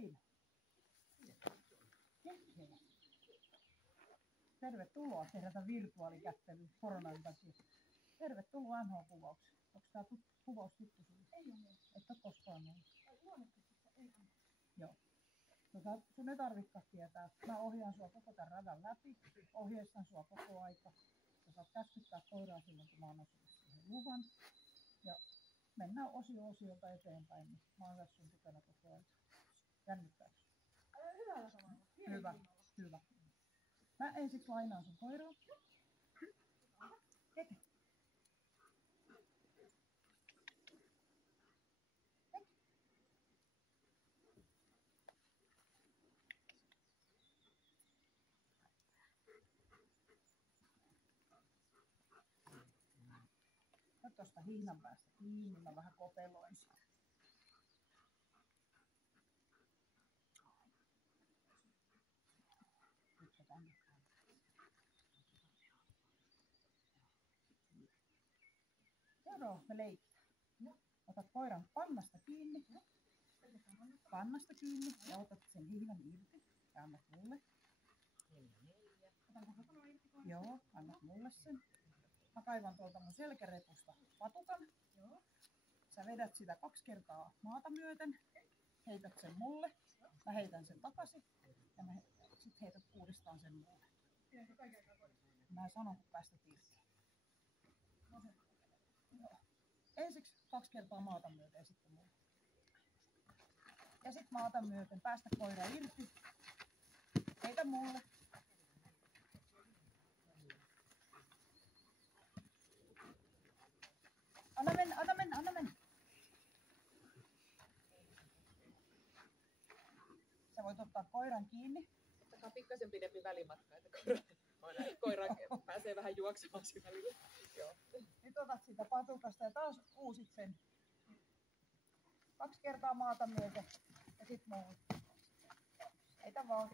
siinä. Tervetuloa kerätä virtuaalikättelyyn koronan takia. Tervetuloa NHL-kuvaukseen. Onko tämä kuvaus tuttu sinulle? Ei ole. Et ole koskaan ollut? Joo. Sun ei tarvitsekaan tietää. Mä ohjaan sua koko tämän radan läpi. Ohjeistan sua koko aika. Sä saat käskyttää koiraa silloin, kun mä annan sulle siihen luvan. Ja mennään osiolta eteenpäin. Niin mä oon tässä sun tykönä koko ajan. Jännittääkö? Hyvällä tavalla. Hyvä. Mä ensiksi lainaan sun koiraa. Keke. Nyt tosta hiinan päästä kiinni, mä vähän kopeloin sitä. Nyt se tänne. Seuraava me leikitään. Otat koiran pannasta kiinni. Pannasta kiinni ja otat sen hiinan irti. Ja annat mulle. Joo, annat mulle sen. Mä kaivan tuolta mun selkärepusta patukan. Sä vedät sitä 2 kertaa maata myöten. Heität sen mulle. Mä heitän sen takaisin. Ja sit heität uudestaan sen mulle. Mä sanon, kun päästä irti. Ensiksi 2 kertaa maata myöten ja sitten mulle. Ja sit maata myöten. Päästä koira irti. Heitä mulle. Anna mennä. Sä voit ottaa koiran kiinni. Ottakaa pikkasen pidempi välimatka, että koira pääsee vähän juoksemaan siinä välillä. Joo. Nyt otat sitä patukasta ja taas uusit sen. 2 kertaa maata myöten ja sit mulle. Heitä vaan.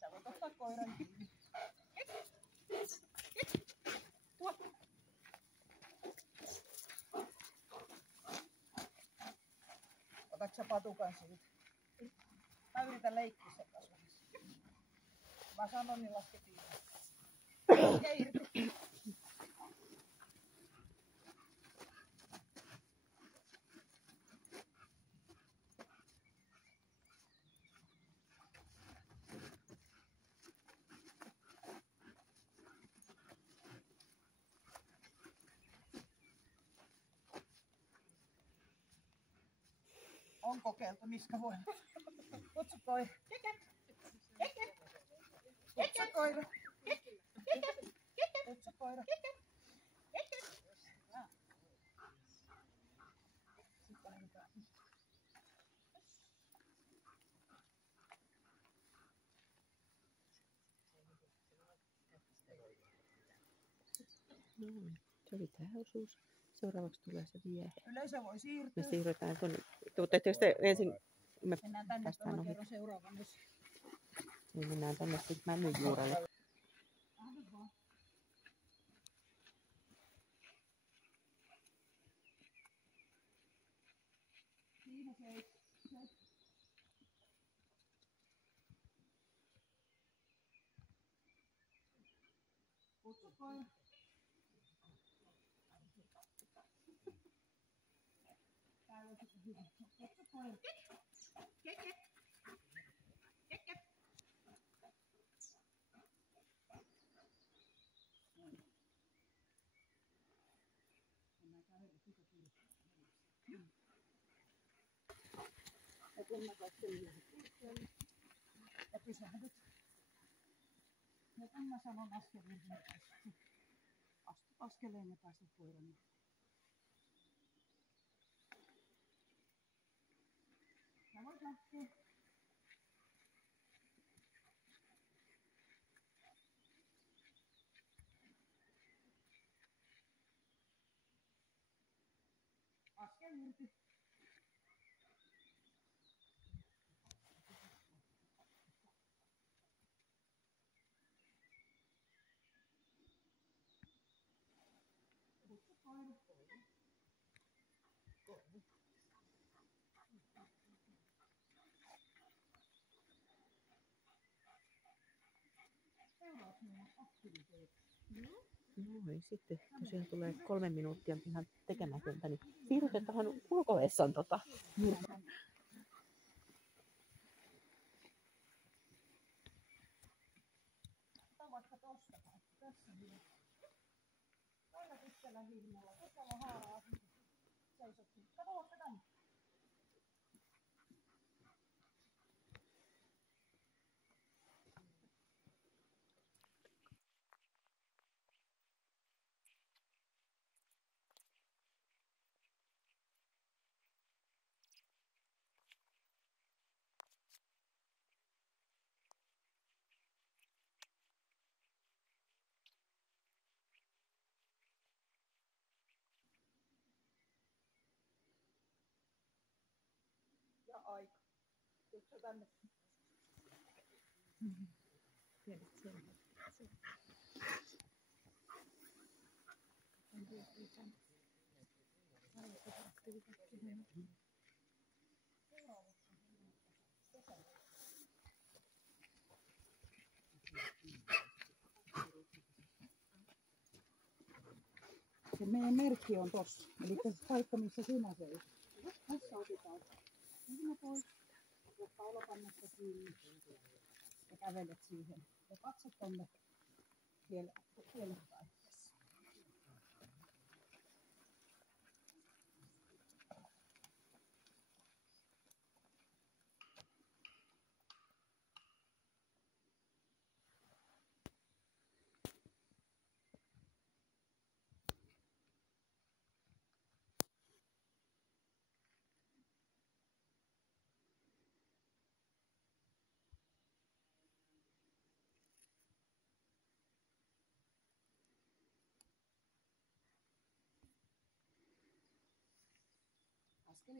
Sä voit ottaa koiran kiinni. Tuo. Otatko sä patukan siitä? Mä yritän leikkiä sen kanssa. Mä sanon, niin laske kiinni. Ja irti. On kokeiltu niskavoimat. Kutsu koira. Kutsu koira. Kutsu koira. No niin, se oli tämä osuus. Seuraavaksi tulee se viehe. Yleisö voi siirtyä. Me siirrytään tuonne. Tuutteko te ensin? Mennään tänne tuolla kerran seuraavan. Niin mennään tänne sitten männyn juurelle. Siinä se. Kutsu koira. Täällä on sitten hyvä. Kutsu koira. Keke. Keke. Ja kun mä katselin ja pysähdyt. Ja kun mä sanon askeleen, niin astu askeleen ja päästä koiran. Sä voit lähteä. Askel irti. Noin, sitten tosiaan tulee 3 minuuttia ihan tekemätöntä, niin siirrytään tähän ulkovessan nurkan. Vaikka tosta tässä hyvä. Aina pitkällä hihnalla. Tuossa on haaraa. Seisottiin. Kato vaikka tänne. Ja aika. Tuutko tänne? Tiedät sen. Se meidän merkki on tossa. Eli se paikka, missä sinä seisot. Tässä otetaan sinä pois. Ottaa olopannasta kiinni. Ja kävelet siihen. Ja katsot tonne siellä päin.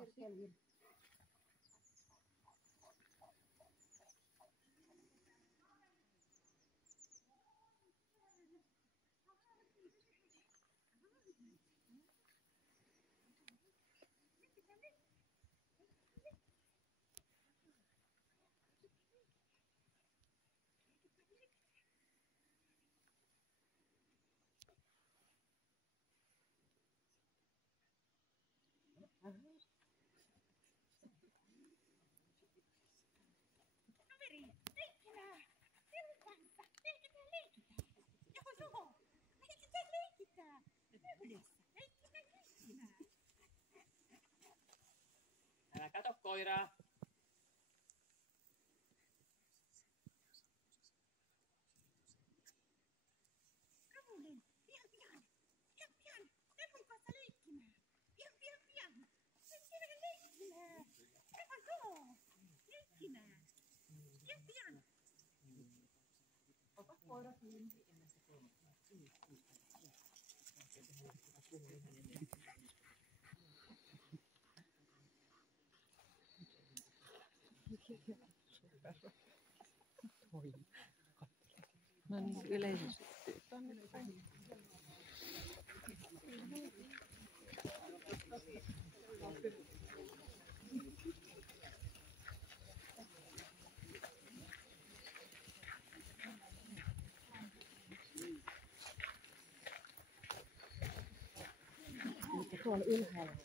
Askel irti. Älä kato koiraa. Ota koira kiinni. No niin, yleisesti tänne päin. Mutta tuolla ylhäällä.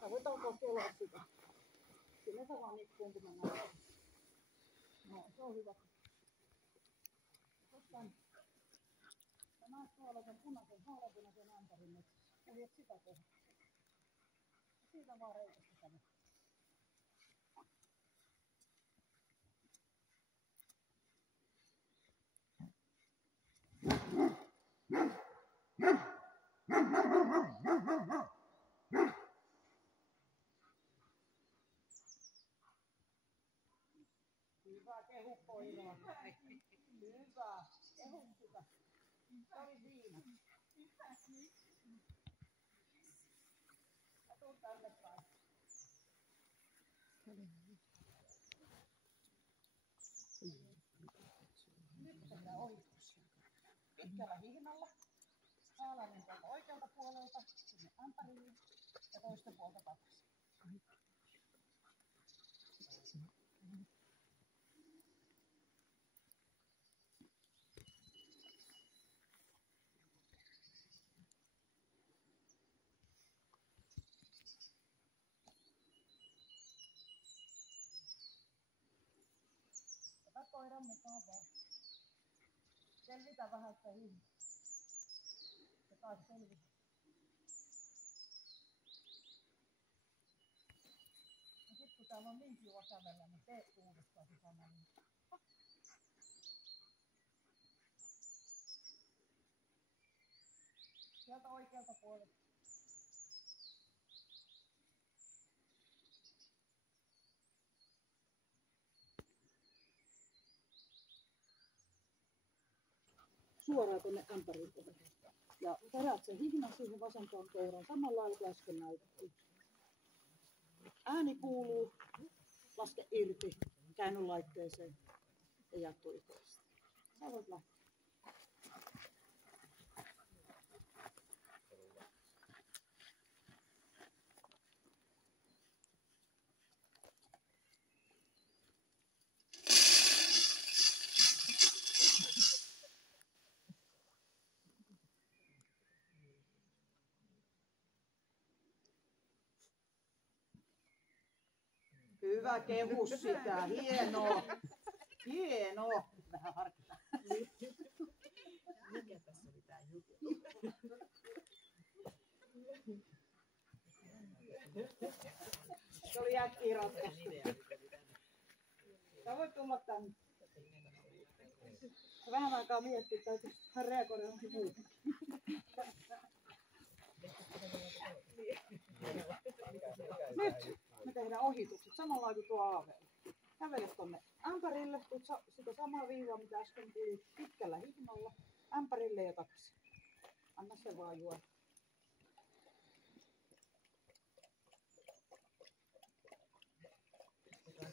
Sä voit alkaa kelaa sitä. Kyllä sä vaan nippuun, kun mä näen. No, se on hyvä. Sä näet tuolla sen vaaleanpunaisen ämpärin metsässä. Kuljet sitä kohtaa. Siitä vaan reikasta käydä. Hyvä, kehu koiraa. Hyvä, kehu sitä. Se oli siinä. Mä tuun tänne päin. pitkällä hihnalla. Haalainen tuolta oikealta puolelta sinne ämpäriin ja toista puolta takaisin. Ota koiran mukaan vaan. Selvitä vähän, että hihna. Se taas selvitä. Ja sit kun täällä on niin kiva kävellä, niin tee uudestaan se sama. Sieltä oikealta puolelta. Suoraan tuonne ämpäriin. Ja perät se hihna siihen vasempaan kouraan samalla lailla kuin äsken näytettiin. Ääni kuuluu, laske irti, käänny laitteeseen ja jää tulikoista. Sä voit lähteä. Hyvä, kehu sitä. Hienoa. Hienoa. Vähän harkitaan. Mikä tässä oli tää juttu? Se oli äkkiä ratkaistu. Sä voit tulla tänne. Vähän aikaa miettiä, että hän reagoida johonkin muuta. Nyt me tehdään ohitukset samalla kuin tuo aaveella. Kävele tonne ämpärille, tuut sitä samaa viivaa, mitä äsken tuli pitkällä hihnalla, ämpärille ja takaisin. Anna se vaan juoda.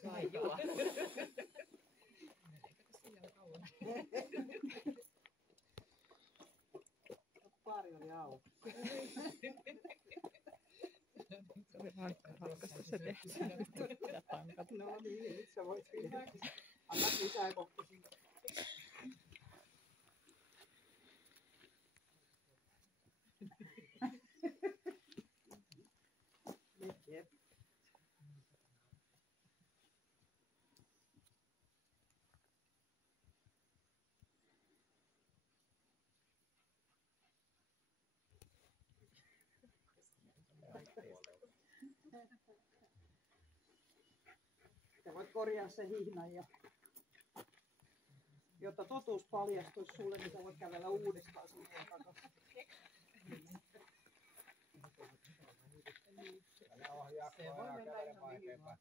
Vai juo. Baari oli auki. Se oli rankasta se tehdä. No niin, nyt sä voit vielä. Anna lisää kohta siitä. Jep. Sä voit korjaa sen hihnan ja jotta totuus paljastuisi sulle, niin sä voit kävellä uudestaan sinne takaisin. Se voi mennä ihan mihin vaan.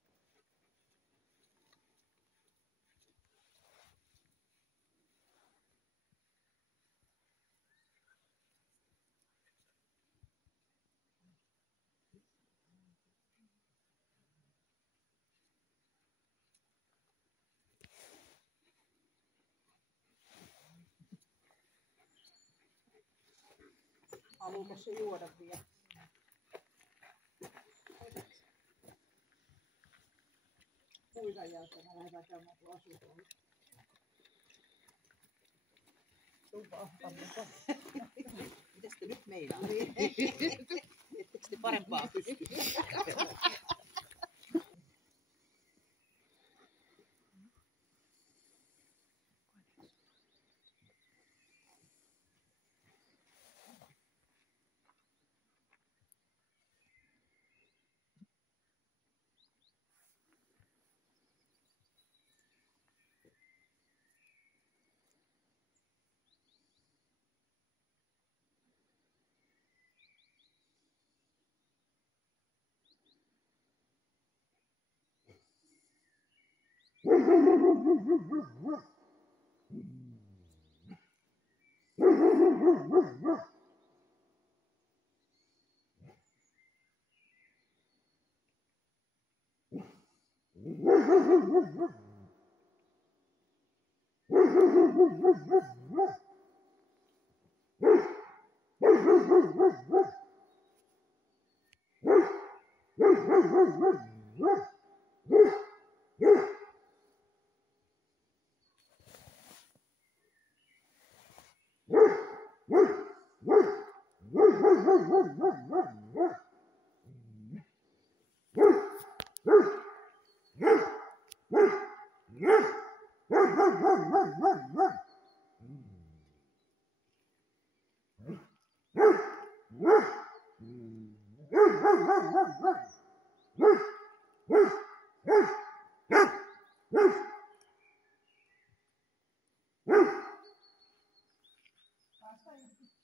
Haluatko se juoda vielä? Puisan jälkeen me lähdetään käymään tuolla asuntoon. Mitäs te nyt meinaatte? Ettekö te parempaa pysty? Päästä irti.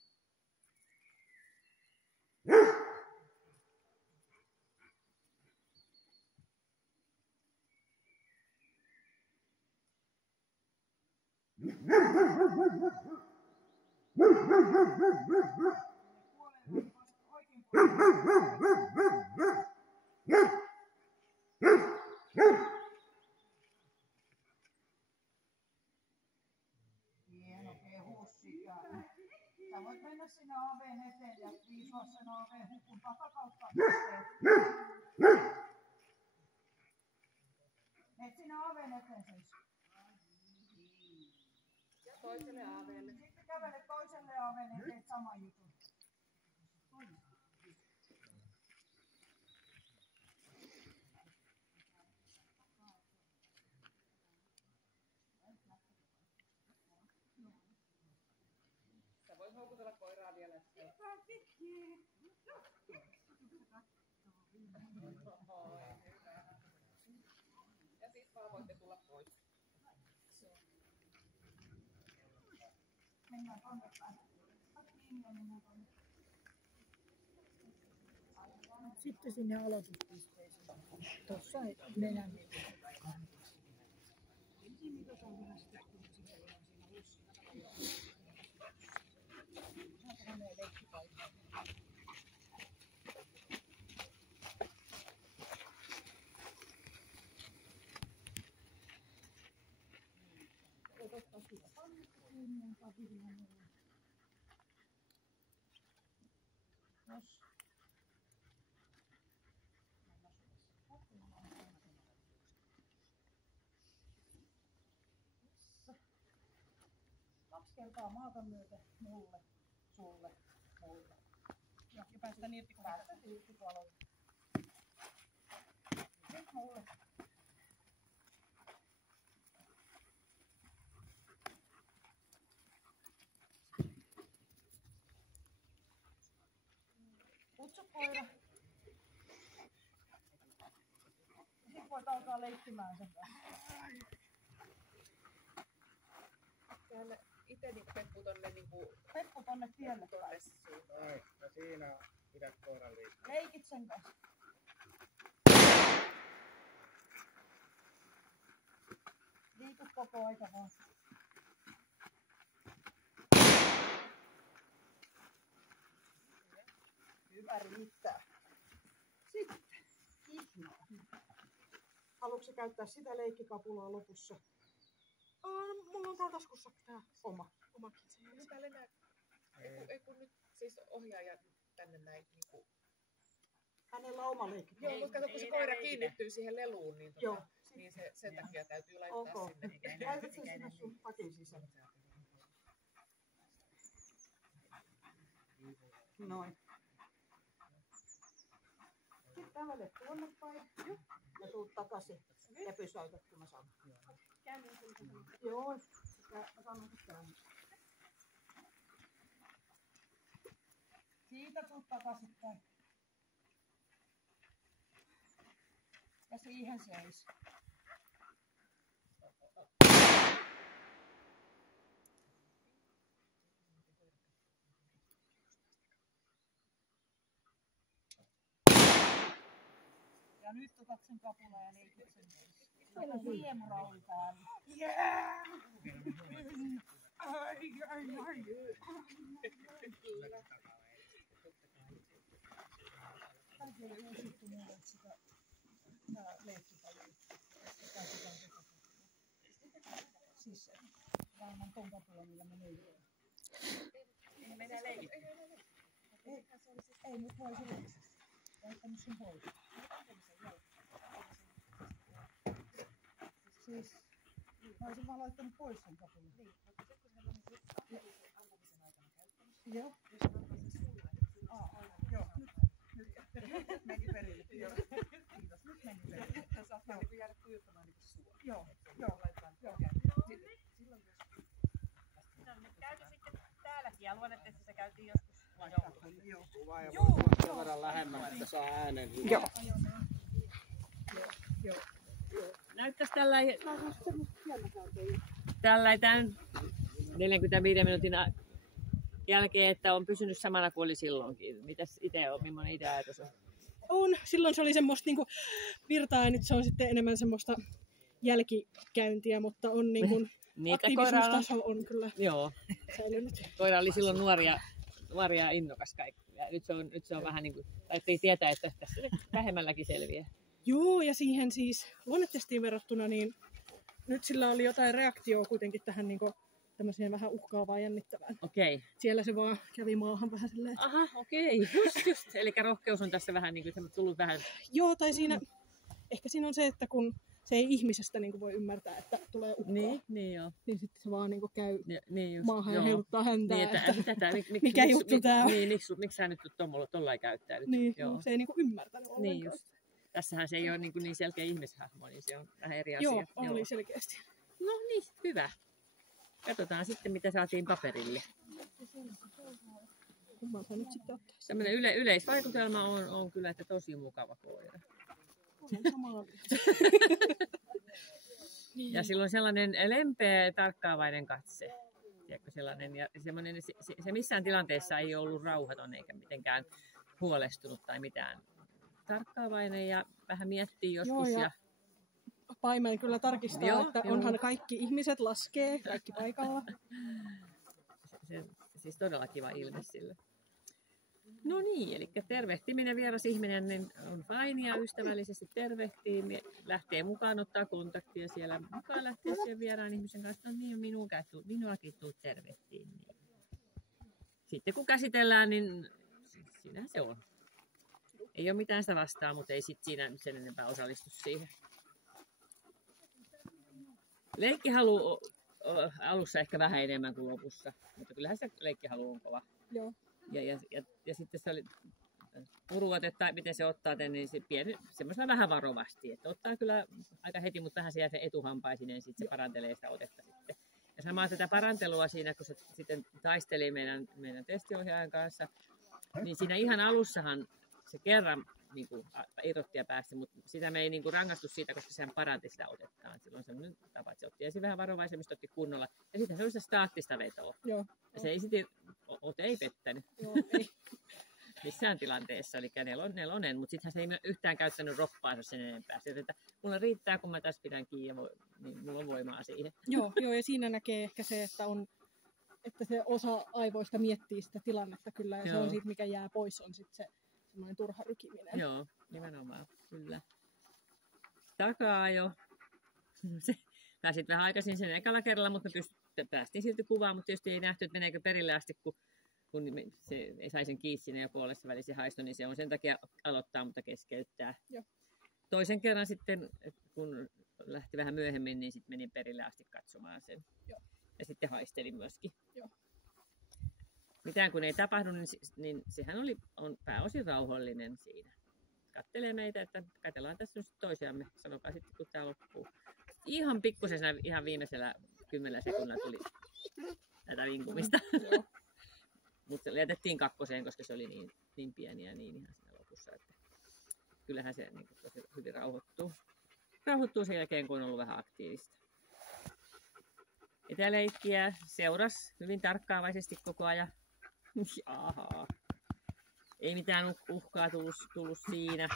Hieno kehus sitä. Sä voit mennä sinne aaveen eteen ja viisoa sen aaveen hukun takakautta. Meet sinne aaveen eteen seis. Ja toiselle aaveelle. Sitten kävele toiselle aaveen eteen saman jutun. Sä voit houkutella koiraa vielä. Ja sit vaan voitte tulla pois. Mennään tonne päin. Sitten sinne aloituspisteeseen. Tuossa nenän. Kaksi kertaa maata myöten mulle, sulle, mulle. Ja päästään irti, kun päästään irti tuolla. Nyt mulle. Kutsu koira. Sitten voit alkaa leikkimään sen kanssa. Täällä ite niinku Peppu tonne niinku Peppu tonne tielle tonne päin. suuntaan. Noin, ja siinä pidät koiran liikkeelle. Leikit sen kanssa. Liiku koko aika vaan. Hyvä riittää. Sitten. Ihnaa. Haluatko käyttää sitä leikkikapulaa lopussa? Mulla on täällä taskussa tää oma. Omakin se. Nyt täällä nää. Ei kun nyt siis ohjaaja tänne näin niinku. Hänellä on oma leikkikapula. Joo, mutta kato kun se koira kiinnittyy siihen leluun, niin, Joo. niin se, sen takia täytyy laittaa Ok. sinne. Laitat sen sinne sun pakin sisään. Noin. Sitten kävelet tuonne päin ja tuut takaisin ja pysäytät, kun mä sanon. Joo, mä sanon, että käyn. Siitä tuut takaisin päin. Ja siihen seis. Ja nyt otat sen kapula ja leikit sen pois. Siellä on hiemuralli päällä. Jää! Ai. Tämäkin oli uusittu mulle sitä leikkipalvelua. Siis varmaan ton kapulan, millä menee. Ei mennä leikit. Ei nyt voi silloin laittanut sen pois. Siis mä olisin vaan laittanut pois sen kapulin. Niin, mutta sitten kun hän on ampumisen aikana käyttänyt. Joo. Jos hän antaa sen sulle, joo, nyt meni perille. Joo. Kiitos, nyt meni perille. Hän saattaa niinku jäädä tuijottamaan niinku sua. Joo, joo. Silloin jos... Käyty sitten täälläkin ja luonnetestissä käytiin joskus joululla. Kuva ja voi tulla sen verran lähemmän, että saa äänen hyvin. Joo. Näyttäisi tällä tämän 45 minuutin jälkeen, että on pysynyt samana kuin oli silloinkin. Mitäs itse on, millainen itse ajatus on? On. Silloin se oli semmoista niinku virtaa ja nyt se on sitten enemmän semmoista jälkikäyntiä, mutta on niinku aktiivisuustaso on kyllä säilynyt. Koira oli silloin nuori ja innokas kaikki. Ja nyt se on vähän niin kuin, taittiin tietää, että tässä vähemmälläkin selviää. Joo, ja siihen siis luonnetestiin verrattuna, niin nyt sillä oli jotain reaktioa kuitenkin tähän niinku tämmöiseen vähän uhkaavaan jännittävään. Okei. Siellä se vaan kävi maahan vähän silleen. Aha, okei. Just. Eli rohkeus on tässä vähän niin kuin tullut vähän... Joo, tai siinä, ehkä siinä on se, että kun se ei ihmisestä niin kuin voi ymmärtää, että tulee uhkaa. Niin joo. Niin sitten se vaan niin kuin käy just, maahan ja heiluttaa häntää. Niin, että mikä juttu tää on. Niin, miksi sä nyt tollain käyttänyt? Niin, se ei niin kuin ymmärtänyt ollenkaan. Niin just. Tässähän se ei ole niin selkeä ihmishahmo, niin se on vähän eri asia. Joo, oli selkeästi. No niin, hyvä. Katsotaan sitten, mitä saatiin paperille. Kummalta nyt sitten ottaisi? Tämmöinen yleisvaikutelma on kyllä, että tosi mukava koira. Ja sillä on sellainen lempeä, tarkkaavainen katse. Tiedätkö, sellainen, ja se missään tilanteessa ei ollut rauhaton eikä mitenkään huolestunut tai mitään. Tarkkaavainen ja vähän miettii joskus. Joo, ja paimen kyllä tarkistaa, että onhan kaikki ihmiset laskee, kaikki paikalla. Siis todella kiva ilme sille. No niin, eli tervehtiminen vieras ihminen niin on fine ja ystävällisesti tervehtii, lähtee mukaan ottaa kontaktia siellä mukaan, lähtee siihen vieraan ihmisen kanssa, no niin, minuakin tuu tervehtiin. Niin. Sitten kun käsitellään, niin siinähän se on. Ei ole mitään sitä vastaan, mutta ei sit siinä sen enempää osallistu siihen. Leikkihalu alussa ehkä vähän enemmän kuin lopussa, mutta kyllähän se leikkihalu on kova. Joo. Ja sitten se oli puruote tai miten se ottaa, niin se semmoisella vähän varovasti. Että ottaa kyllä aika heti, mutta vähän se jää se etuhampaisinen, niin sitten se parantelee sitä otetta sitten. Ja samaa tätä parantelua siinä, kun se sitten taisteli meidän testiohjaajan kanssa, niin siinä ihan alussahan se kerran niin kuin, irrotti ja päästi, mutta sitä me ei niin kuin, rangastu siitä, koska sehän paranti sitä otettaan. Silloin semmoinen tapa, että se otti ensin vähän varovaisemmin, otti kunnolla. Ja sitten se oli se staattista vetoa. Joo. Ja se ei sitten, ote ei pettänyt. Joo, ei. Missään tilanteessa, eli nelonen, mutta sittenhän se ei yhtään käyttänyt roppaansa sen enempää. Sitten, että mulla riittää, kun mä tässä pidän kiinni, niin mulla on voimaa siihen. Joo, ja siinä näkee ehkä se, että se osa aivoista miettii sitä tilannetta kyllä, ja se on siitä, mikä jää pois, on sitten se semmoinen turha rykiminen. Joo, nimenomaan, kyllä. Takaa jo. Pääsit vähän aikaisin sen ekalla kerralla, mutta me päästiin silti kuvaan, mutta tietysti ei nähty, että meneekö perille asti, kun se ei sai sen kiinni siinä ja puolessa välissä haisto, niin se on sen takia aloittaa, mutta keskeyttää. Joo. Toisen kerran sitten, kun lähti vähän myöhemmin, niin sitten menin perille asti katsomaan sen. Joo. Ja sitten haistelin myöskin. Joo. Mitään kun ei tapahdu, niin sehän on pääosin rauhallinen siinä. Kattelee meitä, että katsellaan tässä nyt toisiamme, sanokaa sitten kun tämä loppuu. Ihan pikkusen ihan viimeisellä 10 sekunnilla tuli tätä vinkumista. Mutta jätettiin 2, koska se oli niin pieni ja niin ihan siinä lopussa, että kyllähän se niin tosi hyvin rauhoittuu. Rauhoittuu sen jälkeen, kun on ollut vähän aktiivista. Etäleikkiä seurasi hyvin tarkkaavaisesti koko ajan. Jaha. Ei mitään uhkaa tullut siinä.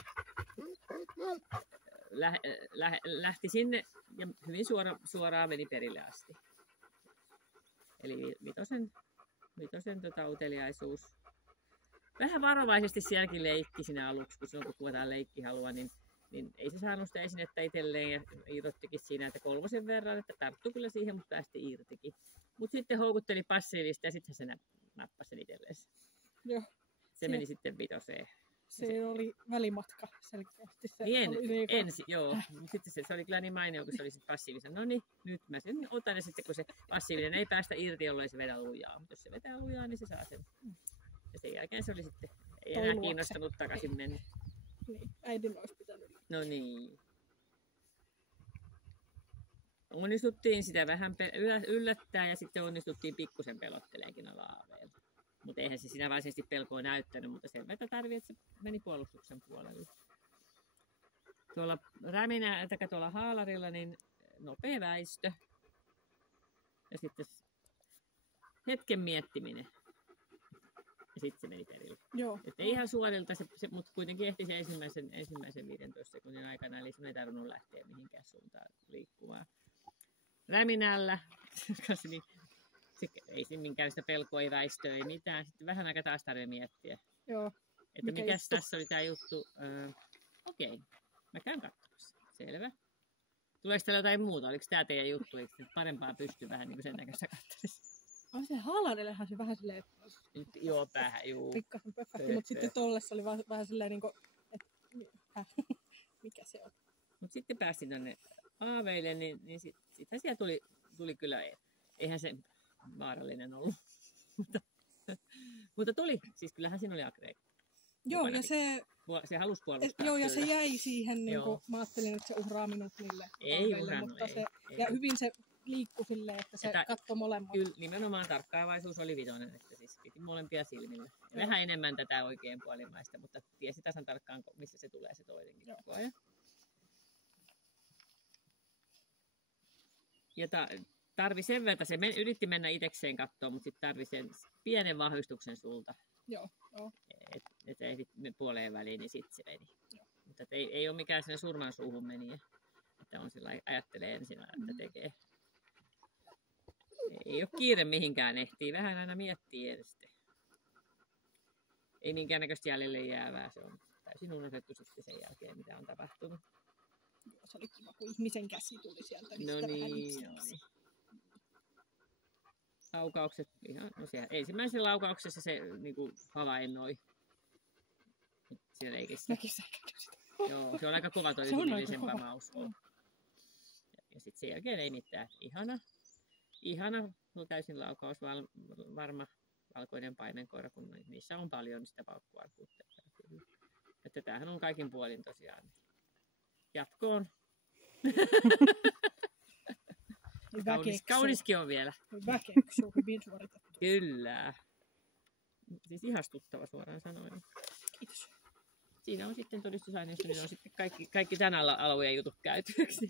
Lähti sinne ja hyvin suoraan meni perille asti. Eli vitosen uteliaisuus. Vähän varovaisesti sielläkin leikki siinä aluksi, kun silloin kun tuotaan leikkihalua, niin ei se saanut sitä esinettä itselleen ja irrottikin siinä, että 3 verran, että tarttui kyllä siihen, mutta päästi irtikin. Mutta sitten houkutteli passiivista ja sitten se nappasi sen itselleen. Joo. Se meni sitten 5. Se oli välimatka selkeästi. Se Niin oli ensi, joo. Sitten se oli kyllä niin mainio, kun se oli sitten passiivisen. No niin, nyt mä sen otan ja sitten kun se passiivinen ei päästä irti, jolloin se vedä lujaa. Mutta jos se vetää lujaa, niin se saa sen. Ja sen jälkeen se oli sitten, ei enää kiinnostanut takaisin mennä. Niin, äidin olisi pitänyt. No niin. Onnistuttiin sitä vähän yllättää ja sitten onnistuttiin pikkusen pelotteleenkin aaveilla. Mutta eihän se siinä varsinaisesti pelkoa näyttänyt, mutta selvätä tarvii, että se meni puolustuksen puolelle. Tuolla tuolla haalarilla niin nopea väistö ja sitten hetken miettiminen ja sitten se meni perille. Joo. Että ei ihan suorilta, mutta kuitenkin ehti se ensimmäisen 15 sekunnin aikana, eli sun ei tarvinnut lähteä mihinkään suuntaan liikkumaan. Räminällä, niin ei siinä minkäänlaista pelkoa, ei väistöä, ei mitään. Sitten vähän aika taas tarvitsee miettiä. Joo. Että mikäs tässä oli tämä juttu. Okei, mä käyn katsomassa. Selvä. Tuleeko täällä jotain muuta? Oliko tämä teidän juttu? Eikö parempaa pysty vähän niin kuin sen näköistä katsomaan? Se haalarillehan se vähän silleen... Joo, vähän, juu. Pikkasen pöppähti, mutta sitten tollessa oli vähän silleen niin kuin, että mikä se on. Mutta sitten päästiin tuonne aaveille, niin sittenhän siellä tuli kyllä, eihän se vaarallinen ollut. Mutta tuli, siis kyllähän siinä oli agreega. Joo, ja se halusi puolustaa. Joo, ja se jäi siihen, niin kuin, mä ajattelin, että se uhraa minut niille aaveille, mutta ei. Ja hyvin se liikkui silleen, että se katsoi molemmat. Kyllä, nimenomaan tarkkaavaisuus oli 5, että siis piti molempia silmillä. Vähän enemmän tätä oikeanpuolimaista, mutta tiesi tasan tarkkaan, missä se tulee se toinenkin koko ajan. Ja tarvi sen verran, se yritti mennä itsekseen katsoa, mutta sitten tarvi sen pienen vahvistuksen sulta. Joo. Että ehdit puoleen väliin, niin sitten se meni. Joo. Mutta ei ole mikään sen surman suuhun meni, että on sillä ajattelee ensin, että tekee. Ei ole kiire mihinkään, ehtii vähän aina miettiä sitten. Ei minkäännäköistä jäljelle jäävää, se on täysin unohdettu sitten sen jälkeen, mitä on tapahtunut. Joo, se oli kiva, kun ihmisen käsi tuli sieltä. No niin. Laukaukset, ihan, no siellä ensimmäisessä laukauksessa se niinku havainnoi siellä leikissä. Joo, se on aika kova toi inhimillisen pamaus. Ja sitten sen jälkeen ei mitään. Ihana, no täysin laukaus, varma valkoinen paimenkoira, kun niissä on paljon sitä paukkuarkuutta. Että tämähän on kaikin puolin tosiaan. Jatkoon. Kauniskin on vielä. Väkeksu, hyvin suoritettu. Kyllä. Siis ihastuttava suoraan sanoen. Kiitos. Siinä on sitten todistusaineisto, niin on sitten kaikki tämän alueen jutut käytöksi.